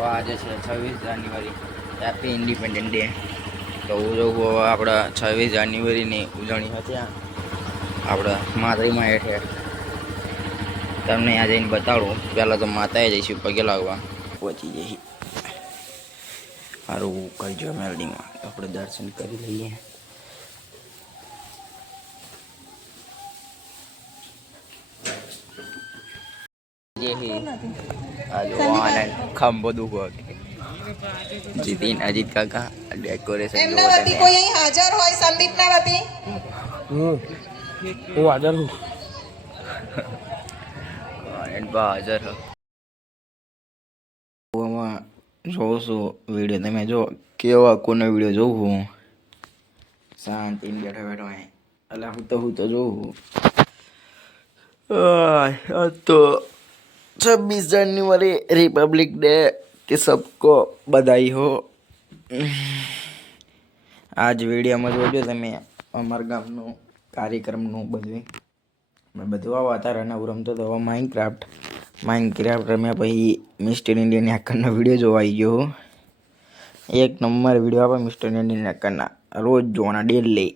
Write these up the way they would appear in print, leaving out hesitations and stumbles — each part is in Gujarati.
તો આજે છે 26 જાન્યુઆરી, હેપી ઇન્ડિપેન્ડન્ટ ડે. તો હું જોઉં હવે આપણા 26 જાન્યુઆરીની ઉજવણી હતી આપણે માતરીમાં હેઠે તમને ત્યાં જઈને બતાડું. પહેલાં તો માતાએ જઈશું પગે લાગવા, પહોંચી જઈએ સારું કરજો મેલડીમાં, આપણે દર્શન કરી લઈએ. ખંભો દુખો જીતીન અજીત કાકા ડેકોરેશન એમના વતી કોઈ અહીં હાજર હોય સંદીપના વતી? હું હાજર છું. હાજર જોઉં છું વિડીયો. તમે જો કેવા કોનો વિડીયો જોઉં હું શાંતિ બેઠો બેઠો એટલે હું તો જોઉં તો 26 જાન્યુઆરી रिपब्लिक डे के सबको बधाई हो. આજ વિડીયોમાં જોજો તમે અમારા ગામનું કાર્યક્રમનું બધું આ વાતાવરણ રમતો હતો. માઇનક્રાફ્ટ રમ્યા પછી મિસ્ટર ઇન્ડિયન હેકરનો વિડીયો જોવા આવી ગયો. એક નંબર વિડીયો આપે મિસ્ટર ઇન્ડિયન હેકરના, રોજ જોવાના ડેલી.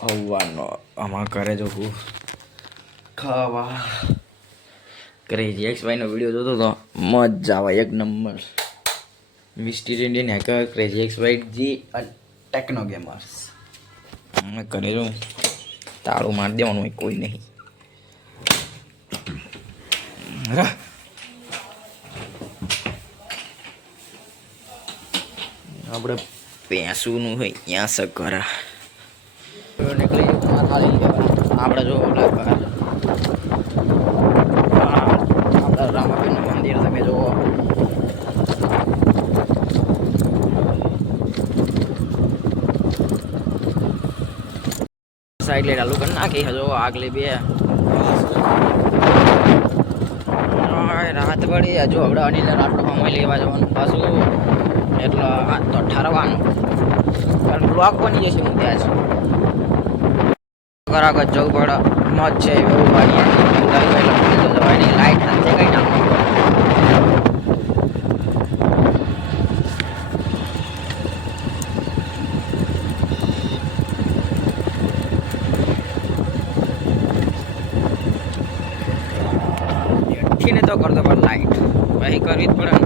હવાનો આમાં કરે જોવું ખાવા ક્રેઝી એક્સ વાયનો વિડીયો જોતો તો મજા આવે એક number. Mister Indian Hacker, Crazy X Y Z અને ટેકનો ગેમર્સ કરે જો. તાળું મારી દેવાનું હોય, કોઈ નહીં. આપણે પેસુનું હોય ત્યાં સકરા નીકળી આપણે જો આપણા રામાપીરનું મંદિર તમે જુઓ. સાઈડ લે ચાલુ કરી નાખી હજો આગલી બે રાત પડી હજુ હવડા અનિલ આટલો સમય લેવા જવાનું પાછું એટલે આ તો ઠરવાનું કારણ બ્લોક બની જશે. હું ત્યાં છું આગળ જવું પડે મત છે એવું વાળીએ જવાની લાઈટ નથી કઈ નાખો. ને તો કરતો પણ લાઈટ પછી કરવી જ પડે ને.